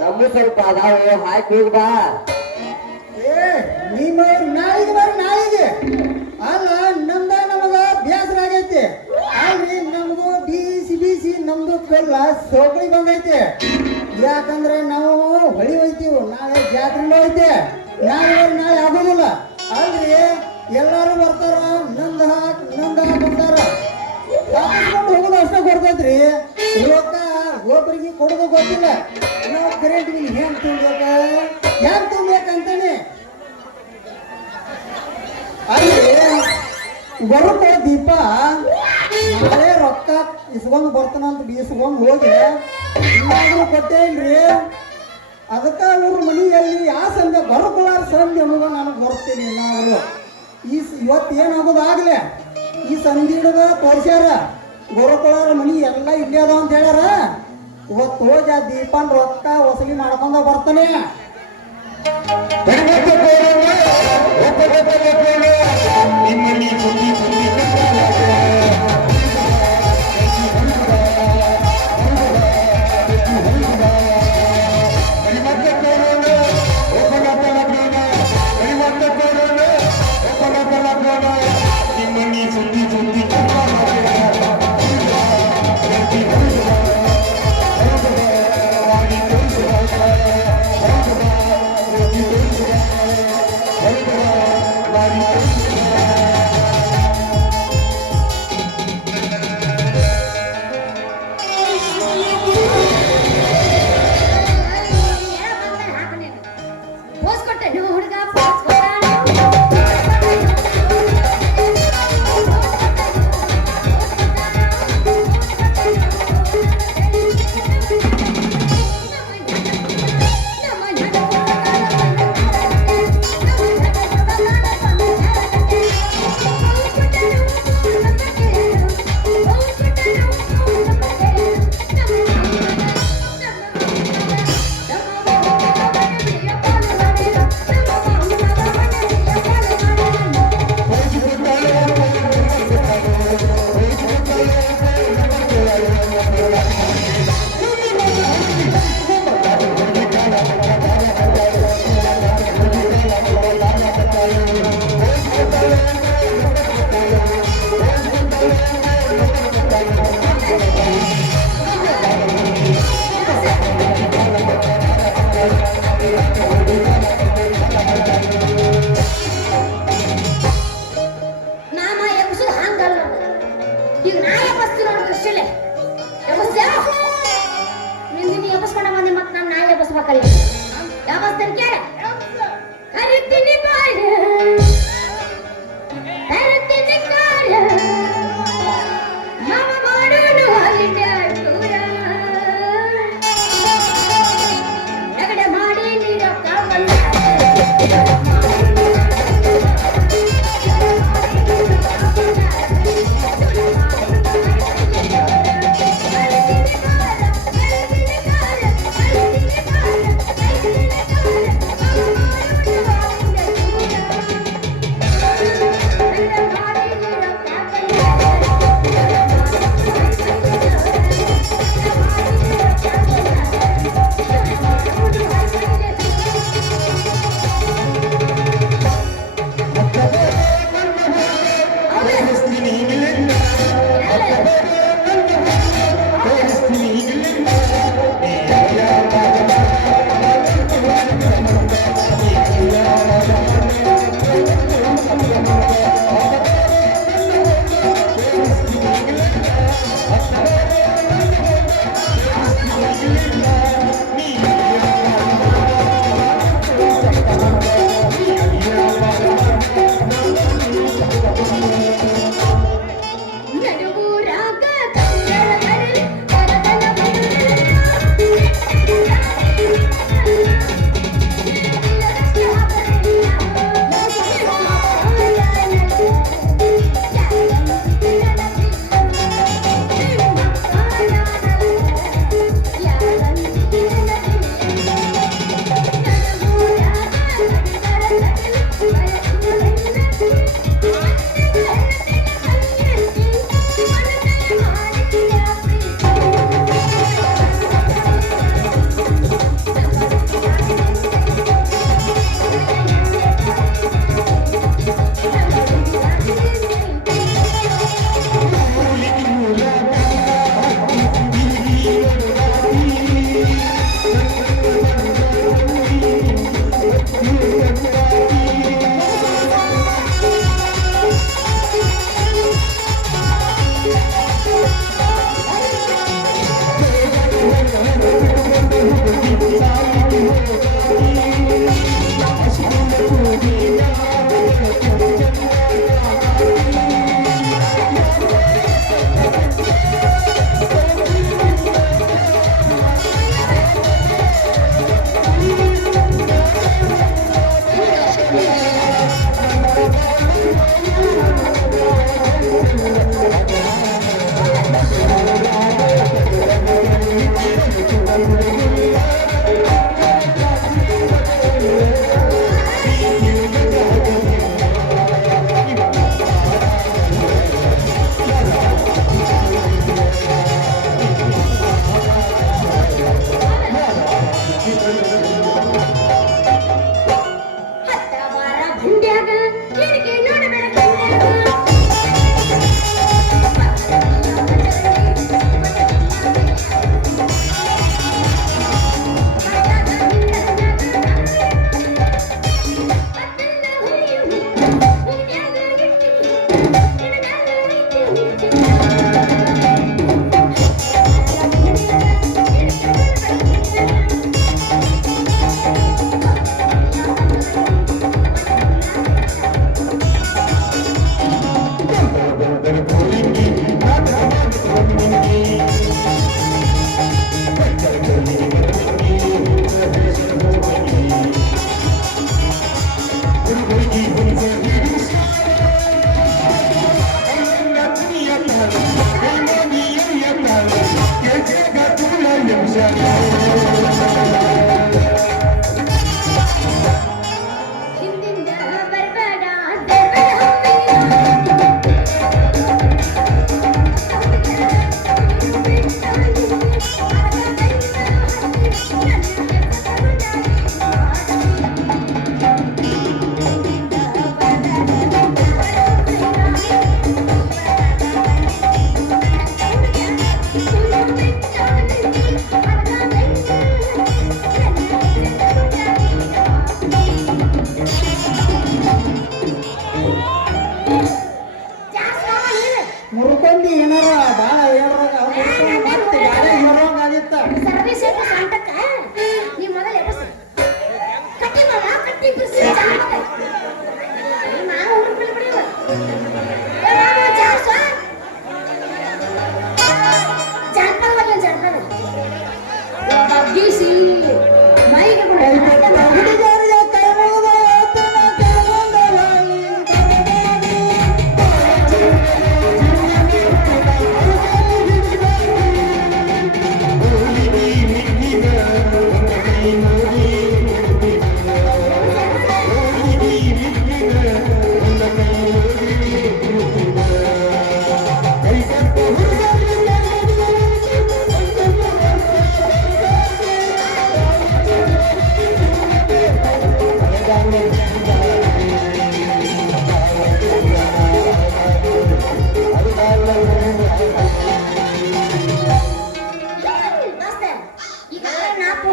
ನಮ್ದು ಸ್ವಲ್ಪ ಅದಾವ ಹಾಕಿ ಹೋಗಿ ಬಾ. ನಾಳೆಗೆ ಅಲ್ಲ ನಮಗ ಬೇಸರ ಆಗೈತಿ. ಅಲ್ರಿ ನಮಗೂ ಬಿಸಿ ನಮ್ದು ಕಲ್ಲ ಸೋಕಳಿ ಬಂದೈತಿ. ಯಾಕಂದ್ರೆ ನಾವು ಹೊಳಿ ಹೋಯ್ತೀವಿ, ನಾಳೆ ಜಾತ್ರೆ ಹೋಯ್ತಿ. ನಾಳೆ ಆಗೋದಿಲ್ಲ ಅಲ್ರಿ. ಎಲ್ಲಾರು ಬರ್ತಾರ, ನಂದ ಹಾಕೊಂತಾರ, ಹೋಗೋದು ಅಷ್ಟೇ ಬರ್ತೈತ್ರಿ. ರೊಕ್ಕ ಒಬ್ಬರಿಗೆ ಕೊಡೋದು ಗೊತ್ತಿಲ್ಲ. ನಾವು ಕರೆಂಟ್ ಬಿಲ್ ಹೆಂಗ್ ತುಂಬೇಕಂತಾನೆ ಅಲ್ಲಿ ಬರುತ್ತ ದೀಪ ನಾಳೆ ರೊಕ್ಕ ಇಸ್ಕೊಂಡ್ ಬರ್ತಾನಂತ ಬೀಸ್ಕೊಂಡ್ ಹೋಗಿ ಇನ್ನಾದ್ರೂ ಕೊಟ್ಟೇನ್ರಿ. ಅದಕ್ಕ ಅವ್ರ ಮನೆಯಲ್ಲಿ ಆ ಸಂಜೆ ಬರ್ಕೊಳ್ಳಾರ ಸಂಜೆ ಅನ್ನೋದು ನನಗೆ ಬರ್ತೀನಿ. ನಾವು ಇವತ್ತು ಏನಾಗೋದು ಆಗ್ಲೆ ಈ ಸಂಧಿ ಹಿಡಿದ ತೋರ್ಸ್ಯಾರ, ಗೊರಕೊಳ್ಳೋರ ಮನಿ ಎಲ್ಲ ಇಲ್ಲೇ ಅದಾವ ಅಂತ ಹೇಳ್ಯಾರ. ಇವತ್ತು ಹೋಗಿ ಆ ದೀಪನ್ ರೊಕ್ಕ ವಸೂಲಿ ಮಾಡ್ಕೊಂಡ ಬರ್ತಾನೆ.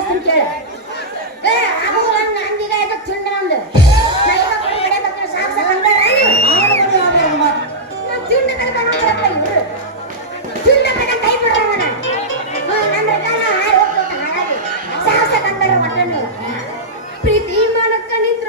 ಹೇಳ್ತೀನಿ ಕೇಳ ಏ ಅದು ಒಂದು ಅಂದಿಗ ಆಯ್ತು ತಿಂಡ ನಂದು ಸಾಕು ಸಾಕಂದಾರ ತಿಂಡ ಕಲ್ಕೊಂಡ್ರಪ್ಪ ಇವ್ರು ತಿಂಡ ಕಡೆ ಕೈ ಬಿಡೋಣ ನನ್ನ ಕಾಲ ಹಾಳು ಹೋಗ್ತದೆ ಹಾಳಾಗಿ ಸಾಕು ಸಾಕಂದಾರ ಮಟನ್ ಪ್ರೀತಿ ಮಾಡಕ್ಕ ನಿಂತ್ರ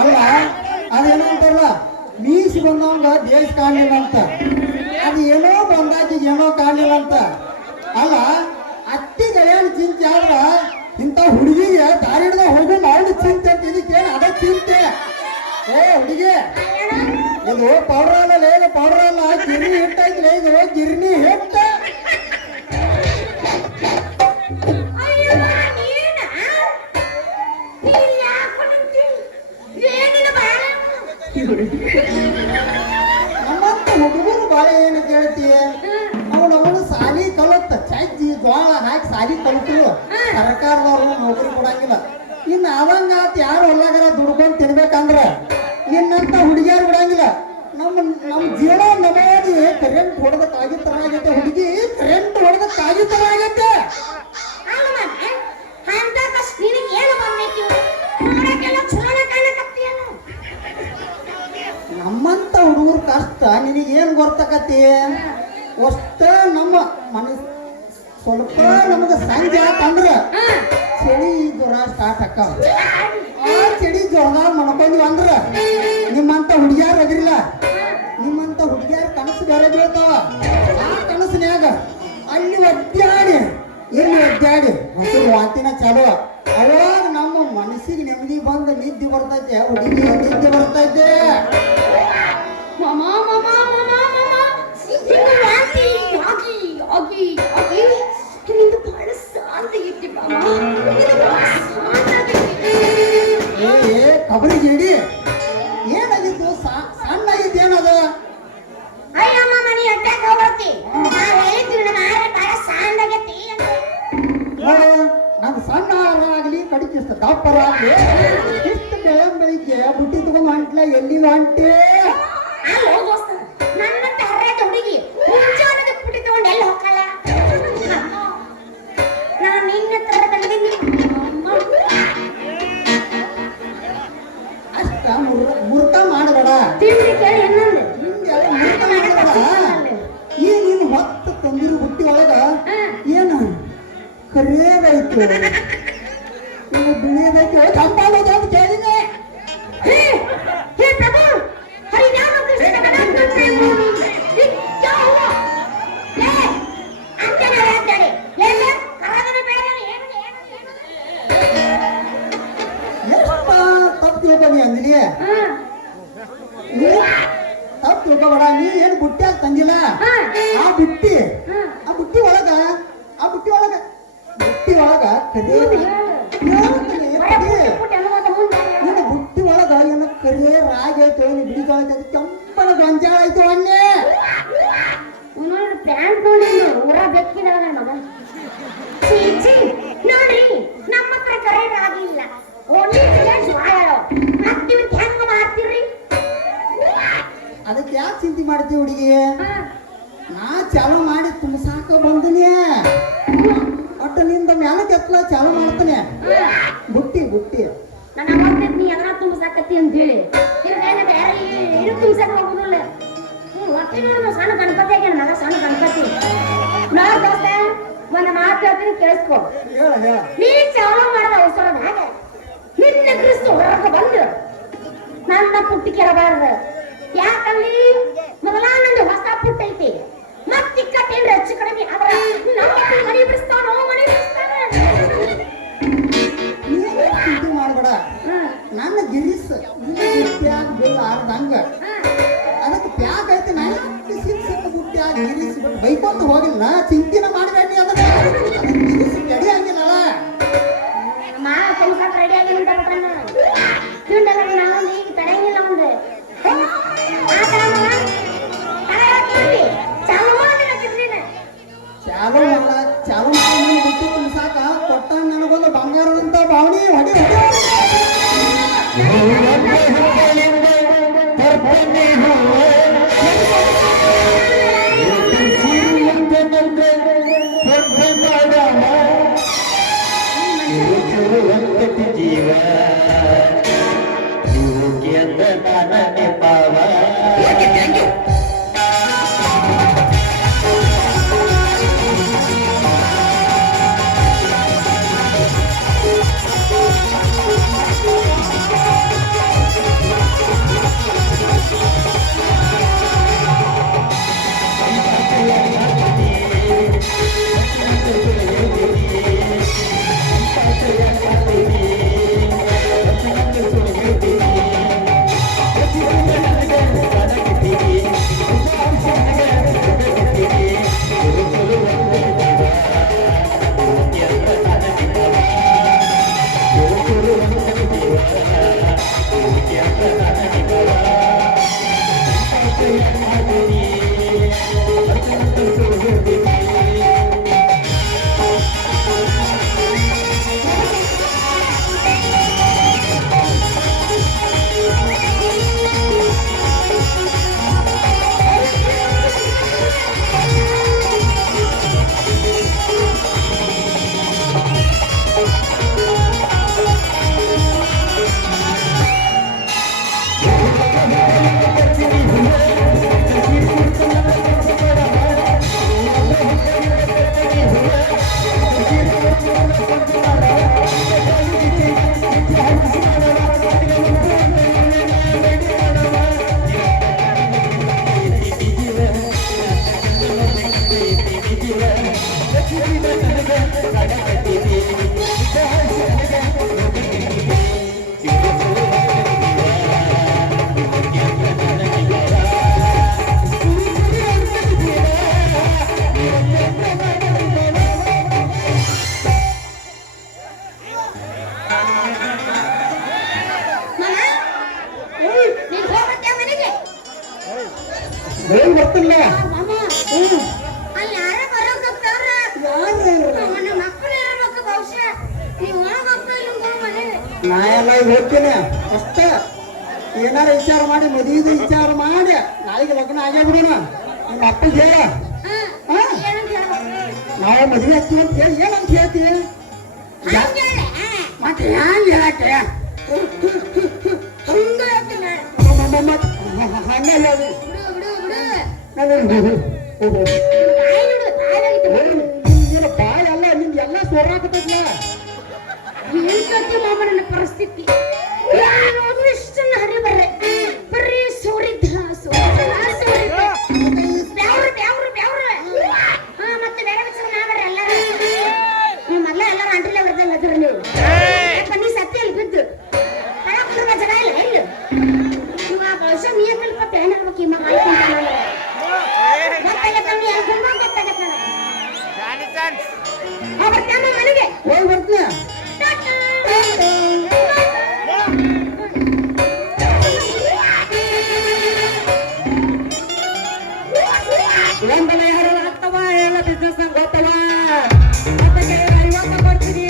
ಅಲ್ಲ ಅದೇನೋ ಅಂತಾರಲ್ಲ ಮೀಸಿ ಬಂದವಂಗ ದೇಶ ಕಾಣಲಿಲ್ಲ ಅಂತ ಅದು ಏನೋ ಬಂದಾಕಿ ಏನೋ ಕಾಣಲಿಲ್ಲ ಅಂತ ಅಲ್ಲ ಅತ್ತಿ ಗೆಳೆಯನ ಚಿಂತೆ ಆದ್ರ ಇಂಥ ಹುಡುಗಿಗೆ ದಾರಿ ಹಿಡ್ದ ಹೋಗಿ ಅವಳು ಚಿಂತೆ ಅಂತ ಇದಕ್ಕೇನು ಅದ ಚಿಂತೆ ಏ ಹುಡುಗಿ ಇದು ಪೌಡರ್ ಅಲ್ಲ ಏನು ಪೌಡರ್ ಅಲ್ಲ ಗಿರ್ನಿ ಹಿಟ್ಟಾಯ್ತಿಲ್ಲ ಇದು ಗಿರ್ನಿ ಹಿಟ್ಟ ನಮ್ಮಂತ ಹುಡುಗರು ಬಾಳೆ ಏನು ಕೇಳ್ತೀಯ ಅವನು ಸಾಲಿ ಕಲತ್ತ ಚಜ್ಜಿ ಜ್ವಾಳ ಹಾಕಿ ಸಾಲಿ ಕಲ್ತು ಸರ್ಕಾರದವ್ರು ನೌಕರಿ ಕೊಡಂಗಿಲ್ಲ ಇನ್ನು ಅವಂಗಾತ ಯಾರು ಹೊಲ್ಲಾಗರ ದುಡ್ಕೊಂಡು ತಿನ್ಬೇಕಂದ್ರ ನಿನ್ನಂತ ಹುಡುಗಿಯಾರು ಬಿಡಂಗಿಲ್ಲ ನಮ್ಮ ಜೀವನ ನಮೋದಿ ಕರೆಂಟ್ ಹೊಡೆದಕ್ಕಾಗಿತ್ತರಾಗೈತೆ ಹುಡುಗಿ ಕರೆಂಟ್ ಹೊಡೆದಕ್ಕಾಗಿತ್ತರಾಗೈತೆ ನಮ್ಮಂತ ಹುಡುಗರ ಕಷ್ಟ ನಿನಗೇನು ಗೊತ್ತಾಕತಿ ಅಷ್ಟ ನಮ್ಮ ಮನಸ್ ಸ್ವಲ್ಪ ನಮಗೆ ಸಂಜೆ ಆತಂದ್ರ ಚಳಿ ಜ್ವರ ಸ್ಟಾರ್ಟ್ ಆಕ್ಕಾವ ಆ ಚಳಿ ಜ್ವರದಾಗ ಮಣ್ಕೊಂಡ್ವಿ ಅಂದ್ರ ನಿಮ್ಮಂತ ಹುಡುಗಿಯಾರು ಅದಿರಿಲ್ಲ ನಿಮ್ಮಂತ ಹುಡುಗಿಯಾರ ಕನಸು ಬೇರೆ ಬೀಳ್ತಾವ ಆ ಕನಸಿನ್ಯಾಗ ಅಲ್ಲಿ ಒದ್ದಾಡಿ ಇಲ್ಲಿ ಒದ್ದಾಡಿ ಹಸಿರು ವಾಂತಿನ ಚಾಲು. ಅವಾಗ ನಮ್ಮ ಮನಸ್ಸಿಗೆ ನೆಮ್ಮದಿ ಬಂದ ನಿದ್ದೆ ಬರ್ತೈತೆ, ಹುಡುಗಿ ನಿದ್ದೆ ಬರ್ತೈತೆ. ಮಾಮ ಮಾಮ ಮಾಮ ಮಾಮ ಇದು ವಾಂತಿ ಆಗಿ ಆಗಿ ಆಗಿ ನಿಂದು ಬಹಳ ಶಾಂತ ಐತಿ ಮಾಮ. ಇದು ಬಹಳ ಶಾಂತ ಆಗೈತಿ. ಏ ಕಬರಿ ಗಿಡಿ ಏನಾಗಿತ್ತು? ಸಣ್ಣ ಆಗಿತ್ತು ಏನದು? ಅಯ್ಯ ಮಾಮ ನೀ ಅಟ್ಟಾಕ ಹೋಗ್ತಿ. ನಾ ಹೇಳಿದ್ದೀನಿ ನಮ್ಮ ಆಹಾರ ಬಹಳ ಶಾಂತ ಆಗೈತಿ ಅಂತ. ನೋಡು, ನಮ್ ಸಣ್ಣ ಆಹಾರ ಆಗ್ಲಿ ಕಡಿಕಿಸ್ತ ದಪ್ಪರ ಆಗ್ಲಿ ಇಷ್ಟು ಬೆಳಗ್ಗೆ ಬುಟ್ಟಿ ತಗೊಂಡ್ ಹೊಂಟ್ಲ ಎಲ್ಲಿ ಹೊಂಟೆ? ಅಲ್ಲೋ ದೋಸ್ತ, ನನ್ನ ತರ್ರೇಟ ಹುಡುಗಿ ಮುಂಜಾನೆ ಪುಟ್ಟಿ ತಗೊಂಡು ಎಲ್ಲಿ ಹೋಗಲ್ಲ. ನಾನು ನಿನ್ನ ತರ ತಂದಿದ್ದೀನಿ. ಅಷ್ಟ ಮುರ್ಕ ಮಾಡಬೇಡ. ತಿಂಡಿ ಕೇಳಿ ಇನ್ನೊಂದು ಹಿಂಗೆಲ್ಲ ಮುರ್ಕ ಮಾಡಬೇಡ. ಈ ನೀನು ಹೊತ್ತು ತಂದಿರು ಬುಟ್ಟಿ ಒಳಗ ಏನು ಕರಿಯದೈತು, ಇನ್ನು ಬಿಳಿಯದೈತು, ಚಂಪಾಲೈತೆ ಅಂತ ಕೇಳಿದೆ. ಹೇ ಹೇ ಪ್ರಭು, ಹರಿನಾಮ ಕೃಷ್ಣ ಜಗನ್ನಾಥ ಪ್ರೇಮ ये क्या हुआ? ले अंजना ಹೇಳ್ತಾಳೆ. ಎಲ್ಲ ಕರಗನ ಬೆಳಗನ ಏನು ಎಷ್ಟು ತಪ್ಪು ತಿಳ್ಕೊನಿ ಅಂದ್ರಿ? ನೀ ತಪ್ಪು ತಿಳ್ಕೊಬೇಡ. ನೀ ಏನು ಬುಟ್ಟಿ ಆಗಿ ತಂದಿಲ್ಲ. ಆ ಬುಟ್ಟಿ ಬುಟ್ಟಿ ಒಳಗ ನೀನು ಬುಟ್ಟಿ ಒಳಗ ಏನು ಕರಿಯ ರಾಗಿ ಆಯ್ತು, ನೀನು ಬಿಡಿ ಜೋಳ ಆಯ್ತು, ಕೆಂಪನ ಗೊಂಜಾಳ ಆಯ್ತು ಅನ್ನೆ. ಪ್ಯಾಂಟ್ ನೋಡಿದ್ರು ಊರ ಬೆಕ್ಕಿದವ ನನ್ನ ಮಗ. ಛೀ ಛೀ, ನೋಡ್ರಿ ನಮ್ಮ ಹತ್ರ ಕರೆ ಆಗಿಲ್ಲ. ಓನ್ಲಿ ಮತ್ತೆ ಹೆಂಗ ಮಾಡ್ತೀರಿ? ಅದಕ್ಕೆ ಯಾಕೆ ಚಿಂತೆ ಮಾಡ್ತೀವಿ ಹುಡುಗಿ? ನಾ ಚಾಲು ಮಾಡಿ ತುಂಬಸಾಕ ಬಂದನೆ. ಒಟ್ಟು ನಿಂದ ಮ್ಯಾಲ ಕೆತ್ತಲ ಚಾಲು ಮಾಡ್ತಾನೆ. ಬುಟ್ಟಿ ನನ್ನ ಅಮ್ಮತ್ತಿದ್ ನೀ ಅದನ್ನ ತುಂಬಸಾಕತ್ತಿ ಅಂತ ಹೇಳಿ ಇದು ತುಂಬಸಾಕ ಹೋಗುದಿಲ್ಲ. ಒಟ್ಟಿನ ಸಣ್ಣ ಗಣಪತಿ ಆಗ್ಯಾನ ಮಗ, ಸಣ್ಣ ಗಣಪತಿ. ನೋಡ್ ದೋಸ್ತ, ಒಂದ್ ಮಾತು ಹೇಳ್ತೀನಿ ಕೇಳಿಸ್ಕೊ. ನೀ ಚಾಲು ಮಾಡದ ಅವಸರದಾಗ ನಿನ್ನ ಕ್ರಿಸ್ತು ಹೊರಗೆ ಬಂದು ನನ್ನ ಪುಟ್ಟಿ ಕೆರಬಾರ್ದು. ಯಾಕಲ್ಲಿ ಮೊದಲ ನಂದು ಹೊಸ ಪುಟ್ಟ ಐತಿ, ಮತ್ತಿಕ್ಕಟ್ಟೇನ್ರ ಹೆಚ್ಚು ಕಡಿಮೆ ಆದ್ರ ನಮ್ಮ ಮನಿ ಬಿಡಿಸ್ತಾನೋ ಮನಿ ಬಿಡಿಸ್ತಾನ. ಚಿಂತೆ ಮಾಡಬೇಡ. ನನ್ನ ಗಿರೀಸ್ ಬುಟ್ಟಿಯಾಗ ಬಿಲ್ ಆರ್ದಂಗ ಅದಕ್ಕೆ ಪ್ಯಾಕ್ ಐತಿ. ನಾನು ಬುಟ್ಟಿಯಾಗ ಗಿರೀಸ್ ಬೈಕೊಂತ ಹೋಗಿಲ್ಲ. ಚಿಂತಿನ ಮಾಡಬೇಡಿ. ಅದನ್ನ ಗಿರೀಸ್ ರೆಡಿ ಆಗಿಲ್ಲಲ್ಲ. ಮಾ ತುಂಬಸಾಕ ರೆಡಿ ಆಗಿ ನಿಂತಾನ. ನಾವು ಈಗ ತಡೆಯಂಗಿಲ್ಲ ಒಂದು ಚಾಲು ಮಾಡಿ ಬುಟ್ಟಿ ತುಂಬಸಾಕ ಕೊಟ್ಟ ನನಗೊಂದು ಬಂಗಾರದಂತ ಭಾವನೆ. ಹೊಡಿ ಜೀವ ನನ್ನ ಪಾವ. Let's ಮಾಮ ನೀನ್ ಹೋಗ್ಬರ್ತೀಯ ಮನೆಗೆ ಬೇಗ ಬರ್ತಿಲ್ಲ ಮಾಮ ಅಲ್ಲಿ ಯಾರೇ ಬರೋಕ್ ಹೋಗ್ತಾವ್ರ ನಮ್ಮ ಮಕ್ಕಳು ಇರ್ಬೇಕು ಬಹುಶಃ ನೀವು ಒಳಗ್ ಹೋಗ್ತಾ ಇಲ್ಲ ಮನೆಗೆ ನಾ ಎಲ್ಲ ಈಗ ಹೋಗ್ತೀನಿ ಅಷ್ಟ ಏನಾರ ವಿಚಾರ ಮಾಡಿ ಮದುವೆದು ವಿಚಾರ ಮಾಡಿ ನಾಳೆಗೆ ಲಗ್ನ ಆಗೇ ಬಿಡೋಣ ನಿಮ್ಮ ಅಪ್ಪಗೆ ಹೇಳ ಏನಂತ ಹೇಳ್ಬೇಕು ನಾವು ಮದುವೆ ಆಗ್ತೀವಿ ಅಂತ ಹೇಳಿ ಏನಂತ ಹೇಳ್ತೀವಿ ಹಂಗೆ ಹೇಳಿ. ಮತ್ತೆ ಹ್ಯಾಂಗ ಹೇಳಕ್ಕೆ ಹಂಗ ಹೇಳ್ತೀನಿ ಹಂಗೆ ಹೇಳಿ ಬಿಡು ಬಿಡು ಬಿಡು ಬಾಯಿ ಬಿಡು ಬಾಯಾಗಿತ್ತು ನಿನ್ನ ಬಾಯಿ ಅಲ್ಲ ನಿಮ್ಗೆಲ್ಲ ಸೋರಾಕತ್ತೈತ್ಲ ಏನ್ ಕತ್ತಿ ಮಾಮ ನನ್ನ ಪರಿಸ್ಥಿತಿ ನಾನು ಇಷ್ಟನ್ನ ಹರಿ ಬರ್ರಿ ಸೋರಿದ್ದ ಮತ್ತೆ ಬೇರೆ ವಿಚಾರ ನಾವ್ರಿ ಎಲ್ಲರೂ ಮೊದಲ ಎಲ್ಲರೂ ಅಂಟಿಲ್ಲ ಬರ್ದಲ್ಲ ಅದ್ರ ನೀವು ಬನ್ನಿ ಸತ್ತಿ ಅಲ್ಲಿ ಬಿದ್ದು ಹಣ ಕುಟುಂಬ ಜನ ಇಲ್ಲ ಇಲ್ಲ ಇವಾಗ ಬಹುಶಃ ನೀರ್ ಕಲ್ಪತ್ತೆ ಏನಾಗ್ಬೇಕು ಈ ಮಗ ಗೊತ್ತಾಗತ್ತ ನೀ ಗೊತ್ತಾಗತ್ತ ಬರ್ತಾನ ಮನೆಗೆ ಹೋಗಿ ಬರ್ತೀನಿ ಒಂದನ ಯಾರು ಆಗ್ತವ ಎಲ್ಲ ಬಿಸ್ನೆಸ್ ಗೊತ್ತವ ಮತ್ತೆ 50 ಕೊಡ್ತೀನಿ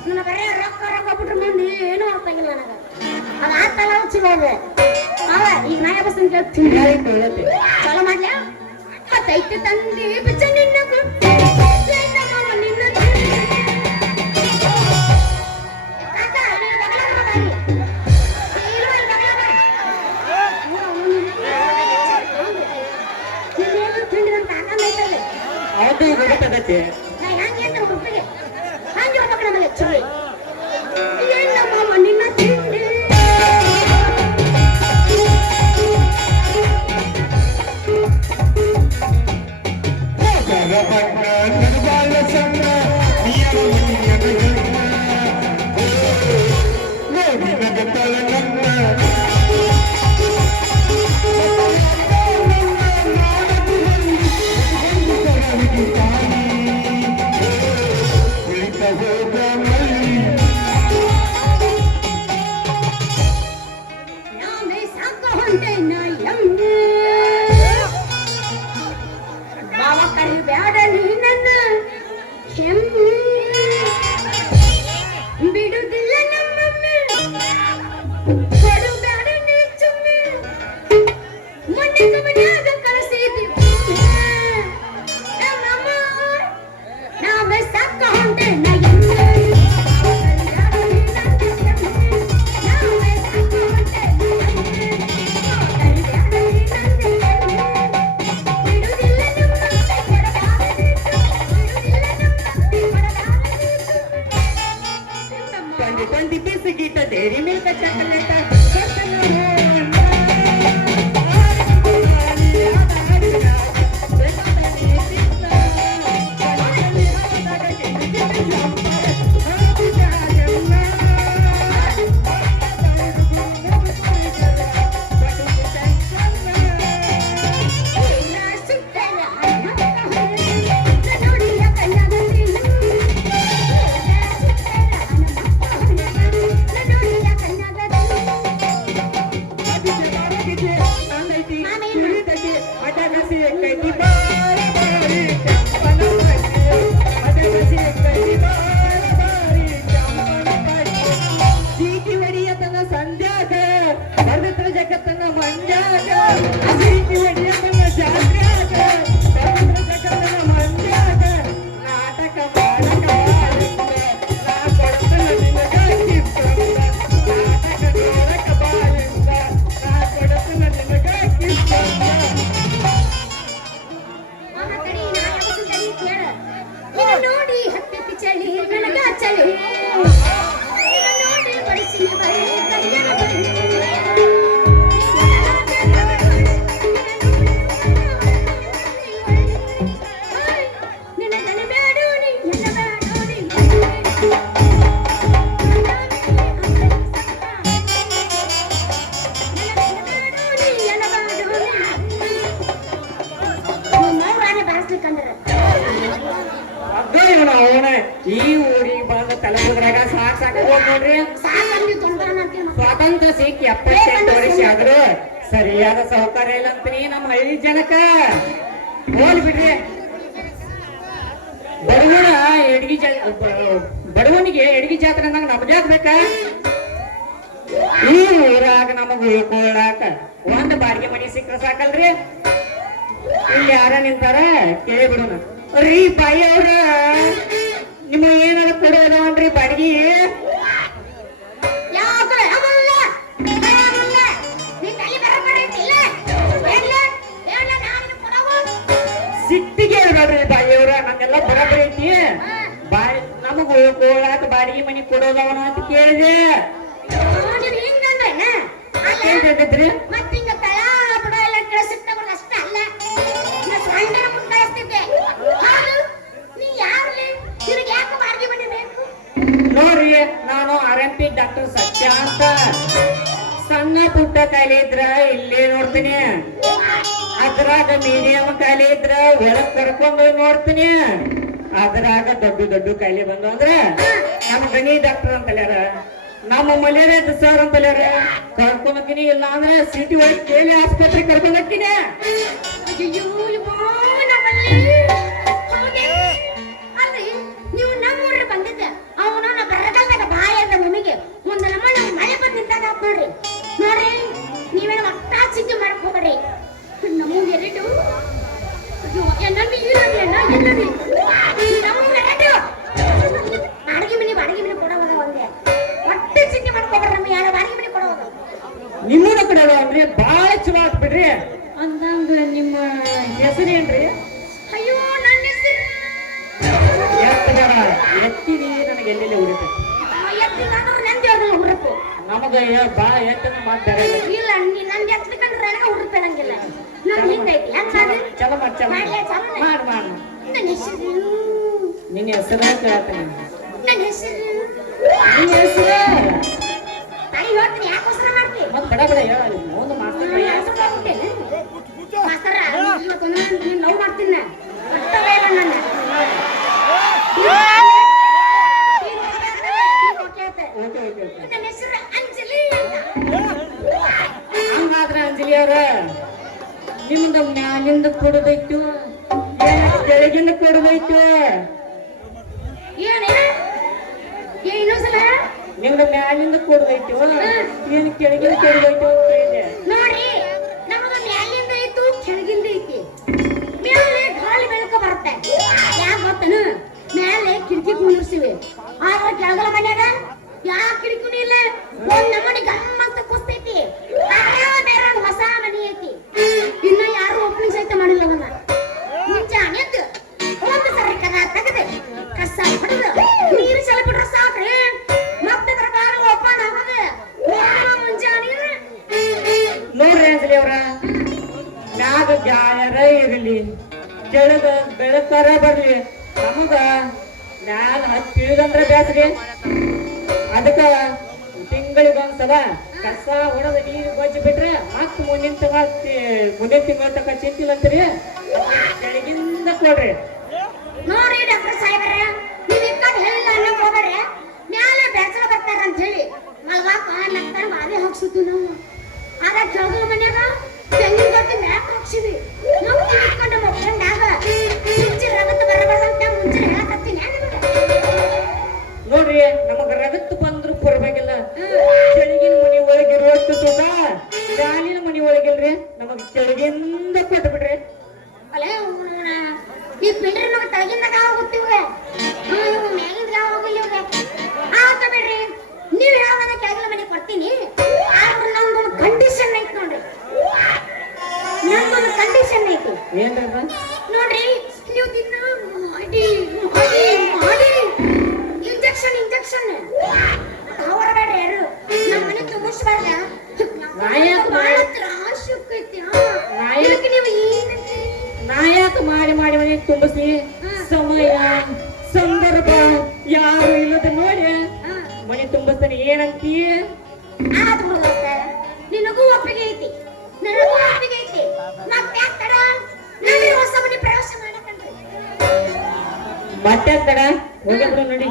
ನನ್ನ ಬರೀ ರೊಕ್ಕ ರೊಕ್ಕ ಬಿಟ್ರೆ ಮಂದಿ ಏನೂ ಅರ್ಥಾಗಿಲ್ಲ ನನಗೆ ಅದು ಆಗ್ತಲ್ಲ ಚಲೋ ಅದ ಅವ ಈಗ ನಾ ಬಸ್ಸನ್ ಕೇಳ್ತೀನಿ ಚಲೋ ಮಾಡ್ಲ ಮತ್ತೈತೆ ತಂದಿ ಬಿಚ್ಚ ನಿನ್ನ ನಿನ್ನ ಕಾಕ ನೀನು ಬಗಲಾಗ ಬಗಾರಿ ಇಲ್ವ ಇಲ್ಲಿ ಬಗಲಾಗ ನೀನೇನು ತಿಂಡಿ ನನ್ನ ಕಾಕ ಐತಲ್ಲ ಅದು ಗೊತ್ತಾಗತ್ತೆ ನಾ ಹೆಂಗೆ ಅಂತ ಹುಡುಗಿಗೆ ಹಂಗೆ ಹೋಗ್ಬೇಕು ನಮಗೆ ಚಲೋ ಏನ ಮಾಮ ನಿನ್ನ ತಿಂಡಿ ನಾಮೇ ಸಾಕ ಹೊಂಟೆ ನಾಯಂಬೆ ಬಾವ ಕರಿಬ್ಯಾಡ ನೀ ನನ್ನ ಕೆಮ್ಮೆ ಬಿಡುದಿಲ್ಲ ನಮ್ಮಮ್ಮೆ ಕೊಡುಬ್ಯಾಡ ನೀ ಚುಮ್ಮೆ ಮೊನ್ನೆ ಮನ್ಯಾಗ ಕಳಿಸಿದಿ ನಮ್ಮಮ್ಮ ನಾಮೇ ಸಾಕ ಹೊಂಟೆ ನಾಯಂಬೆ Cuando piecita de rimel cachakaleta Happy ಸಾಕಂದಿ ತೊಂದರೆ ಅಂತೀವಿ ಮತ್ತೆ. ಸ್ವಾತಂತ್ರ್ಯ ಸಿಕ್ಕಿ 78 ವರ್ಷ ಆದ್ರೂ ಸರಿಯಾದ ಸೌಕರ್ಯ ಇಲ್ಲ ಅಂತೀನಿ ನಮ್ಮ ಹಳ್ಳಿ ಜನಕ್ಕ. ಹೋಲ್ ಬಿಡ್ರಿ, ಬಡವನಿಗೆ ಎಡಗಿ ಜಾತ್ರೆ ಅಂದಾಗ ನಮ್ಗೆ ಹಾಕ್ಬೇಕ. ಈ ಊರಾಗ ನಮಗ ಉಳ್ಕೊಳಾಕ ಒಂದ್ ಬಾಡಿಗೆ ಮನಿ ಸಿಕ್ಕ್ರ ಸಾಕಲ್ರಿ. ಇಲ್ಲಿ ಯಾರ ನಿಂತಾರ ಕೇಳಿ ಬಿಡೋಣ. ರೀ ಬಾಯಿ ಅವ್ರ, ನಿಮ್ಮ ಏನಾರ ಕೊಡೋದವನ್ರಿ ಬಾಡಿಗೆ? ಸಿಟ್ಟಿಗೆ ಹೇಳ್ಬೇಡ್ರಿ ಬಾಯಿಯವ್ರ, ನಮ್ಗೆಲ್ಲ ಬರಬರಿ ಐತಿ. ಬಾಯಿ ನಮಗ ಉಳ್ಕೊಳಾಕ ಬಾಡಿಗೆ ಮನಿ ಕೊಡೋದವನ ಅಂತ ಕೇಳಿದೆ. ನೋಡ್ರಿ, ನಾನು RMP ಡಾಕ್ಟರ್ ಸತ್ಯ ಅಂತ. ಸಣ್ಣ ಪುಟ್ಟ ಕಾಯಿಲೆ ಇದ್ರ ಇಲ್ಲೇ ನೋಡ್ತೀನಿ, ಅದ್ರಾಗ ಮೀಡಿಯಂ ಕಾಯಿಲೆ ಇದ್ರ ಒಳಗ್ ಕರ್ಕೊಂಡು ನೋಡ್ತೀನಿ, ಅದ್ರಾಗ ದೊಡ್ಡ ದೊಡ್ಡ ಕಾಯಿಲೆ ಬಂದು ಅಂದ್ರೆ ನಮ್ಮ ಗಣಿ ಡಾಕ್ಟರ್ ಅಂತಲ್ಯಾರ, ನಮ್ಮ ಮಲೇರಿಯಾ ಸರ್ ಅಂತಲ್ಯಾರ ಕರ್ಕೊಂಡ್ ಹೋಗ್ತೀನಿ. ಇಲ್ಲ ಅಂದ್ರೆ ಸಿಟಿ ಒಳಗೆ ಕೇಳಿ ಆಸ್ಪತ್ರೆ ಕರ್ಕೊಂಡ್ ಹೋಗ್ತೀನಿ. ನೀವು ನಮ್ಮೂರ್ರಿ ಬಂದಿದ್ದೆ ಅವನು ಬರಗಾಲದಾಗ ಬಾಯ ಅಂದ ಮಮ್ಮಿಗೆ ಮುಂದೆ ನಮ್ಮ ಮಳೆ ಬಂದು ನಿಂತಾಗ ನೋಡ್ರಿ ನೋಡ್ರಿ, ನೀವೇನು ಒಟ್ಟ ಚಿಂತೆ ಮಾಡಕ್ ಹೋಗ್ರಿ. ನಮಗೆ ಎರಡು ಬಾಡಿಗೆ ಮನೆ ಕೊಡೋದ ಒಂದೇ. ಒಟ್ಟೆ ಚಿಂತೆ ಮಾಡ್ಕೋಬ್ರಿ, ನಮ್ಗೆ ಯಾರು ಬಾಡಿಗೆ ಮನೆ ಕೊಡೋದು. ನಿಮ್ಮೂರ ಕಡೆ ಅಂದ್ರೆ ಬಾಳ ಚಲೋ ಆತ್ ಬಿಡ್ರಿ. ಅಂದಂಗ ನಿಮ್ಮ ಹೆಸರೇನ್ರಿ? ಅಯ್ಯೋ ನನ್ನ ಹೆಸರು ಎತ್ತಿರಿ, ನನಗೆ ಎಲ್ಲೆಲ್ಲ ಉಳಿತೈತಿ. ಎತ್ತಿಗಾದ್ರೂ ನಂದೇವ್ರಲ್ಲ ಹುಡುಕು. ನಮಗ ಬಾಳ ಎತ್ತನ ಮಾಡ್ತಾರೆ. ಇಲ್ಲ, ನಂಗೆ ಎತ್ತಬೇಕಂದ್ರೆ ನನಗೆ ಹುಡುಕ್ಬೇಕಂಗಿಲ್ಲ. ನಾನು ಹಿಂಗೈತಿ ಹೆಂಗ್ ಮಾಡಿ ಚಲೋ ಮಾಡಿ ಮಾಡಿ. ನನ್ನ ಹೆಸರು ನಿನ್ನ ಹೆಸರು ಕೇಳ್ತೇನೆ. ನನ್ನ ಹೆಸರು ನಿನ್ನ ಹೆಸರು ತಾಯಿ ಹೇಳ್ತೀನಿ, ಯಾಕೆ ಹೆಸರು ಮಾಡ್ತಿ? ಮತ್ತೆ ಬಡ ಬಡ ಹೇಳ. ಒಂದು ಮಾಸ್ತರ್ ಮಾಸ್ತರ ಇವತ್ತು ಲವ್ ಮಾಡ್ತೀನಿ ನನ್ನ ನನ್ನ ಹೆಸರು ಅಂಜಲಿ ಅಂತ. ಹಂಗಾದ್ರೆ ಅಂಜಲಿ ಅವ್ರ, ನಿಮ್ದು ಮ್ಯಾಲಿಂದ ಕೊಡೋದೈತು ಕೆಳಗಿಂದ ಕೊಡೋದೈತು? ಇನ್ನೊಂದ್ಸಲ ನಿಮ್ದು ಮ್ಯಾಲಿಂದ ಕೊಡೋದೈತು ಏನು ಕೆಳಗಿಂದ ಕೊಡೋದೈತು? ನೋಡ್ರಿ, ನಮಗ ಮ್ಯಾಲಿಂದ ಐತು ಕೆಳಗಿಂದ ಐತಿ. ಮೇಲೆ ಗಾಳಿ ಬೆಳಕ ಬರುತ್ತೆ. ಯಾಕೆ ಗೊತ್ತನು? ಮೇಲೆ ಕಿಟಕಿ ಕುಂದಿರ್ಸಿವಿ, ಆದ್ರೆ ಕೆಳಗಲ ಮನ್ಯಾಗ ಯಾವ ಕಿಟಕಿನೂ ಇಲ್ಲ. ಒಂದ್ ನಮನಿ ಗಮ್ಮಂತ ಕುಸ್ತೈತಿ. ಬೇರೆ ಒಂದು ಹೊಸ ಮನಿ ಐತಿ, ಇನ್ನ ಯಾರು ಓಪನಿಂಗ್ ಸಹಿತ ಮಾಡಿಲ್ಲ. ಅವನ್ನ ಮುಂಜಾನೆ ಎದ್ದು ಒಂದು ಸರಿ ಕದ ತೆಗೆದು ಕಸ ಹೊಡೆದು ನೀರು ಚಲ ಬಿಟ್ರೆ ಸಾಕ್ರಿ, ಮತ್ತೆ ಪ್ರಕಾರ ಓಪನ್ ಆಗೋದು ಮುಂಜಾನೆ. ನೋಡ್ರಿ ಅಂಜಲಿ ಅವ್ರ, ಮ್ಯಾಗ ಗಾಯರ ಇರಲಿ, ಕೆಳಗ ಬೆಳಕರ ಬರ್ಲಿ, ನಮಗ ಮ್ಯಾಲ ಹತ್ತಿ ಇಳಿದಂದ್ರೆ ಬ್ಯಾಸ್ರಿ. ಅದಕ್ಕ ತಿಂಗಳಿಗೊಂದ್ಸಲ ಕಸ ಹೊಡೆದ ನೀರು ಗೊಜ್ಜಿ ಬಿಟ್ರೆ ಮತ್ ಮುಂದಿನ ತಿಂಗಳ ತಕ ಚಿಂತಿಲ್ಲ ಅಂತೀರಿ. ಕೆಳಗಿಂದ ಕೊಡ್ರಿ. ನೋಡ್ರಿ ಡಾಕ್ಟರ್ ಸಾಹೇಬ್ರ, ನೀವ್ ಇಕ್ಕಡ್ ಹೇಳಿಲ್ಲ ಅನ್ನಕ್ ಹೋಗ್ರಿ. ಮ್ಯಾಲೆ ಬೆಚ್ಚಲ ಬರ್ತಾರ ಅಂತ ಹೇಳಿ ಮಲ್ಗಾಕ ನಕ್ತಾರ ಮಾವೇ ಹಾಕ್ಸುತ್ತೀವಿ ನಾವು. ಆಗ ಕೆಳಗಲ ಮನ್ಯಾಗ ತೆಂಗಿನ ಗಟ್ಟಿ ಮ್ಯಾಕ್ ಹಾಕ್ಸಿವಿ. ನಾವು ತಿಳ್ಕೊಂಡ ಮಕ್ಕಳಾಗ ಮುಂಚೆ ರಗತ್ ಬರಬಾರ್ದಂತ ಮುಂಚೆ ಹೇಳಕತ್ತೀನಿ. ನೋಡ್ರಿ, ನಮಗ ರಗತ್ತು ಬಂದ್ರು ಪರವಾಗಿಲ್ಲ. ಕೆಳಗಿನ ಮನಿ ಒಳಗಿರುವಷ್ಟು ಸುಖ ಮ್ಯಾಲಿನ ಮನಿ ಒಳಗಿಲ್ರಿ. ನಮಗ್ ಕೆಳಗಿಂದ ಕೊಟ್ಟು ಬಿಡ್ರಿ. ಅಲ್ಲೇ ಈ ಪಿಂಡ್ರಿ ಮಗ ತಳಗಿಂದ ಗಾವ ಗೊತ್ತಿವ್ರೆ, ಮ್ಯಾಗಿಂದ ಗಾವ ಹೋಗಿಲ್ಲ ಇವ್ರೆ. ಆತ ಬಿಡ್ರಿ, ನೀವ್ ಹೇಳೋದ ಕೆಳಗಿನ ಮನೆ ಕೊಡ್ತೀನಿ. ಆದ್ರೆ ನಂದೊಂದು ಕಂಡೀಷನ್ ಐತಿ ನೋಡ್ರಿ. ನಂದೊಂದು ಕಂಡೀಷನ್ ಐತಿ. ಏನ್ರಿ ನೋಡ್ರಿ, ನೀವು ದಿನ ಮಾಡಿ ಮಾಡಿ ಮಾಡಿ ಇಂಜೆಕ್ಷನ್ ಅವರಬೇಡ್ರಿ ಯಾರು ನಮ್ಮ ಮನೆ ತುಂಬಿಸ್ಬಾರ್ದ. ಬಹಳ ತ್ರಾಸ ಆಕೈತಿ. ನೀವು ಏನಂತೀರಿ? ನಾಯಕ ಮಾಡಿ ಮಾಡಿ ಮನೆ ತುಂಬಿಸಿ ಸಮಯ ಸಂದರ್ಭ ಯಾರು ಇಲ್ಲದ ನೋಡಿ ಮನೆ ತುಂಬಿಸ್ತಾನೆ ಏನಂತೀ? ಆದ್ ಬಿಡುತ್ತ, ನಿನಗೂ ಒಪ್ಪಿಗೆ ಐತಿ, ನನಗೂ ಒಪ್ಪಿಗೆ ಐತಿ. ಮತ್ತೆ ತಡ ನಡಿ ಹೊಸ ಮನೆ ಪ್ರವೇಶ ಮಾಡಕಂಡ್ರಿ. ಮತ್ತೆ ತಡ ಹೋಗಿದ್ರು ನೋಡಿ.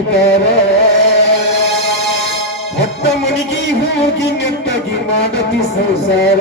ಬಡಿತಾರ ಹೊತ್ತ ಮನಿಗೆ ಹೋಗಿ ನೆಟ್ಟಗಿ ಮಾಡತಿ ಸಂಸಾರ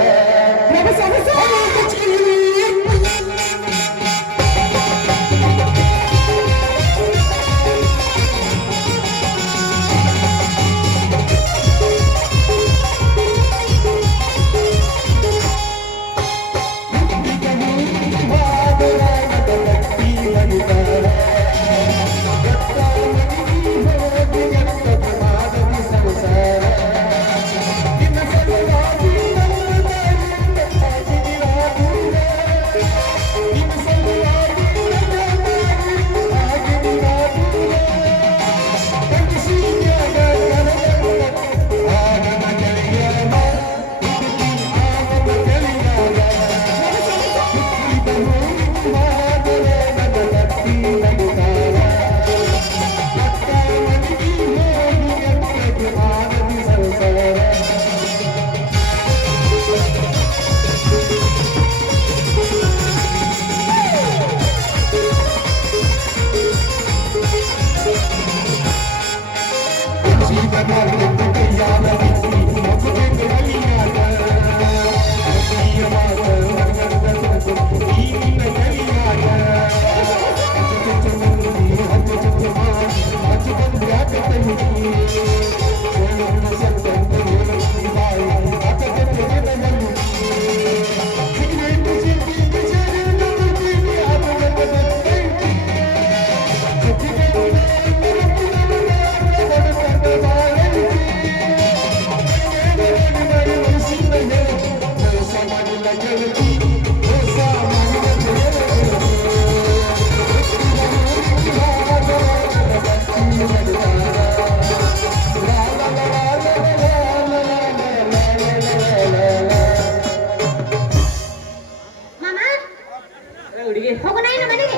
ಹೋಗೋಣ ಇನ್ನು ಮನೆಗೆ.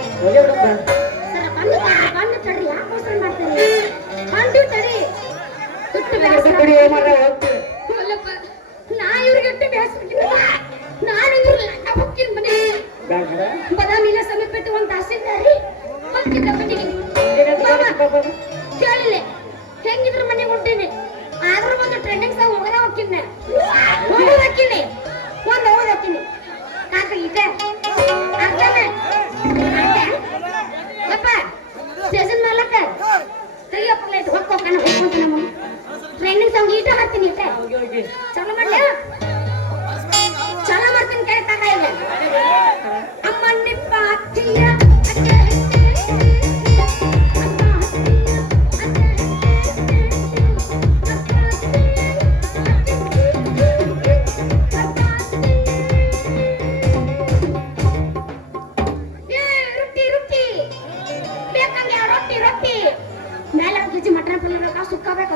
ಸರ ಕಣ್ಣು ತಡ್ರಿ, ಯಾಕೆ ಮೋಸ ಮಾಡ್ತೀರಿ? ಕಣ್ಣು ತಡಿ. ಅಲ್ಲಪ್ಪ, ನಾ ಇವ್ರಿಗೆ ಎಟ್ಟು ಬೇಸರ, ನಾನು ಇವ್ರಲ್ಲ ಹೋಗ್ತೀನಿ ಮನೆಗೆ. ಬದಾಮಿನ ಸಮೀಪ ಇಟ್ಟು ಒಂದು ತಹಸೀಲ್ದಾರಿ ಹೋಗ್ತಿದ್ದ ಮನೆಗೆ. ಕೇಳಿಲ್ಲ ಹೆಂಗಿದ್ರು ಮನೆಗೆ ಹೊಂಟೀನಿ, ಆದ್ರೂ ಒಂದು ಟ್ರೆಂಡಿಂಗ್ ಸಾಂಗ್ ಹೋಗದ ಹೋಗ್ತೀನಿ, ಹೋಗೋದಾಕಿನಿ, ಒಂದು ಹೋಗೋದಾಕಿನಿ. ಕಾಕ ಈಗ ಅಪ್ಪ ಸ್ಟೇಷನ್ ಮಾಲಕ ತೆಗಿಯಪ್ಪ ಲೈಟ್ ಹೊಕ್ಕೋಕನ ಹೋಗ್ಕೊಂತ ನಮ್ಮ ಟ್ರೈನಿಂಗ್ ಸಾಂಗ್ ಈಟ ಹಾಕ್ತೀನಿ ಇಟ್ಟೆ ಚಲೋ ಮಾಡ್ಲ ಚಲೋ ಮಾಡ್ತೀನಿ ಕೇಳಿ ಕಾಕ ಈಗ ಅಮ್ಮಣ್ಣಿ ಪಾತಿಯ ರೊಟ್ಟಿ ಮೇಲೆ 1 ಕೆಜಿ ಮಟನ್ ಪಲ್ಯ ಬೇಕಾ ಸುಕ್ಕ ಬೇಕಾ